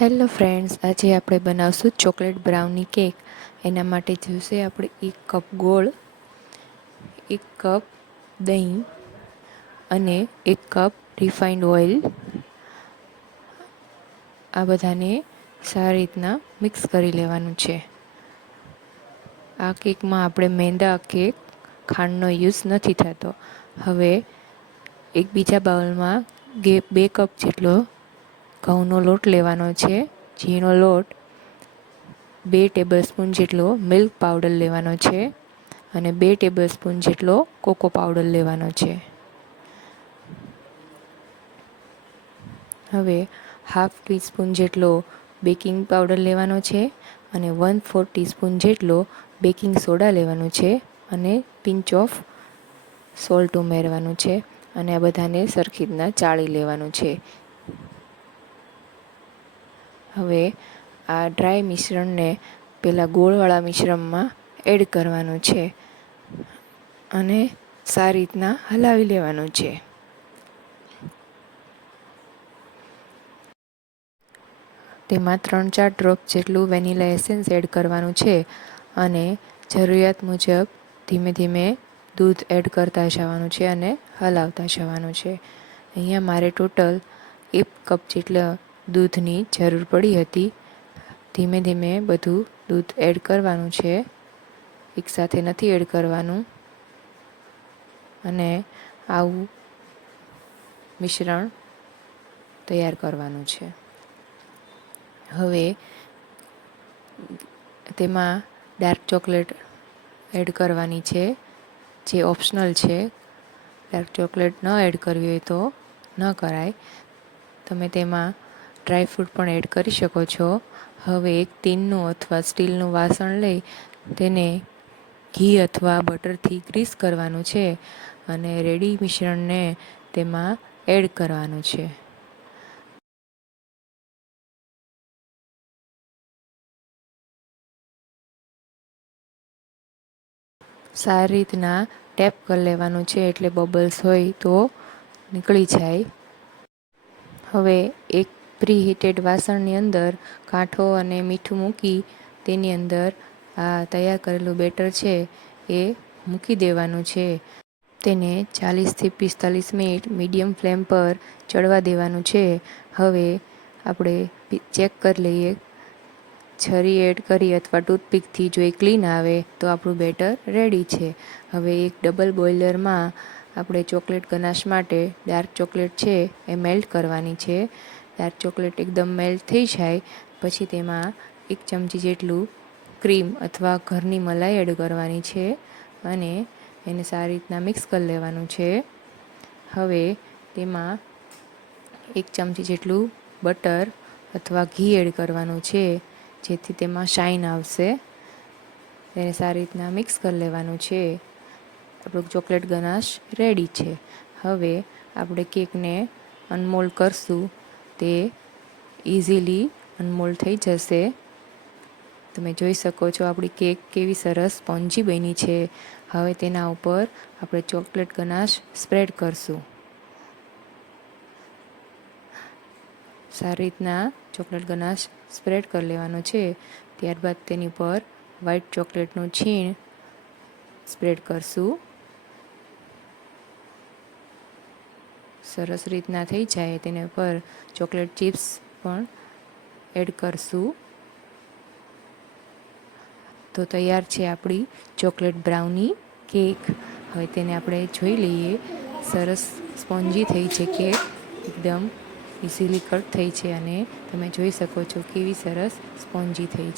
Hello friends, આજે આપણે બનાવશું ચોકલેટ બ્રાઉની કેક. એના માટે જોઈશે આપણે 1 કપ ગોળ, 1 કપ દહીં અને 1 કપ રિફાઇન્ડ ઓઇલ. આ બધાને સારી રીતના મિક્સ કરી લેવાનું છે. આ કેકમાં આપણે મેંદા કે ખાંડનો યુઝ નથી થતો. હવે એક બીજા બાઉલમાં 2 કપ જેટલો ઘઉંનો લોટ લેવાનો છે. ઝીણો લોટ, 2 ટેબલસ્પૂન જેટલો મિલ્ક પાવડર લેવાનો છે અને 2 ટેબલસ્પૂન જેટલો કોકો પાવડર લેવાનો છે. હવે હાફ ટીસ્પૂન જેટલો બેકિંગ પાવડર લેવાનો છે અને 1/4 ટીસ્પૂન જેટલો બેકિંગ સોડા લેવાનો છે અને પિંચ ઓફ સોલ્ટ ઉમેરવાનું છે અને આ બધાને સરખી રીતના ચાળી લેવાનું છે. હવે આ ડ્રાય મિશ્રણને પહેલાં ગોળવાળા મિશ્રણમાં એડ કરવાનું છે અને સારી રીતના હલાવી લેવાનું છે. તેમાં 3-4 ડ્રોપ જેટલું વેનીલા એસેન્સ એડ કરવાનું છે અને જરૂરિયાત મુજબ ધીમે ધીમે દૂધ એડ કરતા જવાનું છે અને હલાવતા જવાનું છે. અહીંયા મારે ટોટલ 1 કપ જેટલા દૂધની જરૂર પડી હતી. ધીમે ધીમે બધું દૂધ એડ કરવાનું છે, એકસાથે નથી એડ કરવાનું. અને આવું મિશ્રણ તૈયાર કરવાનું છે. હવે તેમાં ડાર્ક ચોકલેટ એડ કરવાની છે, જે ઓપ્શનલ છે. ડાર્ક ચોકલેટ ન એડ કરવી હોય તો ન કરાય. તમે તેમાં ડ્રાયફ્રૂટ પણ એડ કરી શકો છો. હવે એક ટીનનું અથવા સ્ટીલનું વાસણ લઈ તેને ઘી અથવા બટરથી ગ્રીસ કરવાનું છે અને રેડી મિશ્રણને તેમાં એડ કરવાનું છે. સારી રીતના ટેપ કરી લેવાનું છે એટલે બબલ્સ હોય તો નીકળી જાય. હવે એક પ્રીહીટેડ વાસણની અંદર કાંઠો અને મીઠું મૂકી તેની અંદર આ તૈયાર કરેલું બેટર છે એ મૂકી દેવાનું છે. તેને 40થી 45 મિનિટ મીડિયમ ફ્લેમ પર ચડવા દેવાનું છે. હવે આપણે ચેક કરી લઈએ. છરી એડ કરી અથવા ટૂથપીકથી જો એ ક્લીન આવે તો આપણું બેટર રેડી છે. હવે એક ડબલ બોઇલરમાં આપણે ચોકલેટ ગનાશ માટે ડાર્ક ચોકલેટ છે એ મેલ્ટ કરવાની છે. ડાર્ક ચોકલેટ એકદમ મેલ્ટ થઈ જાય પછી તેમાં 1 ચમચી જેટલું ક્રીમ અથવા ઘરની મલાઈ એડ કરવાની છે અને એને સારી રીતના મિક્સ કરી લેવાનું છે. હવે તેમાં 1 ચમચી જેટલું બટર અથવા ઘી એડ કરવાનું છે, જેથી તેમાં શાઇન આવશે. તેને સારી રીતના મિક્સ કરી લેવાનું છે. આપણું ચોકલેટ ગનાશ રેડી છે. હવે આપણે કેકને અનમોલ્ડ કરશું, તે ઇઝીલી અનમોલ્ડ થઈ જશે. તમે જોઈ શકો છો આપણી કેક કેવી સરસ સ્પોન્જી બની છે. હવે તેના ઉપર આપણે ચોકલેટ ગનાશ સ્પ્રેડ કરશું. સારી રીતના ચોકલેટ ગનાશ સ્પ્રેડ કરી લેવાનો છે. ત્યારબાદ તેની પર વ્હાઇટ ચોકલેટનું છીણ સ્પ્રેડ કરશું. સરસ રીતના થઈ જાય તેના પર ચોકલેટ ચિપ્સ પણ એડ કરશું. તો તૈયાર છે આપણી ચોકલેટ બ્રાઉની કેક. હવે તેને આપણે જોઈ લઈએ. સરસ સ્પોન્જી થઈ છે કેક, એકદમ ઇઝીલી કટ થઈ છે અને તમે જોઈ શકો છો કેવી સરસ સ્પોન્જી થઈ છે.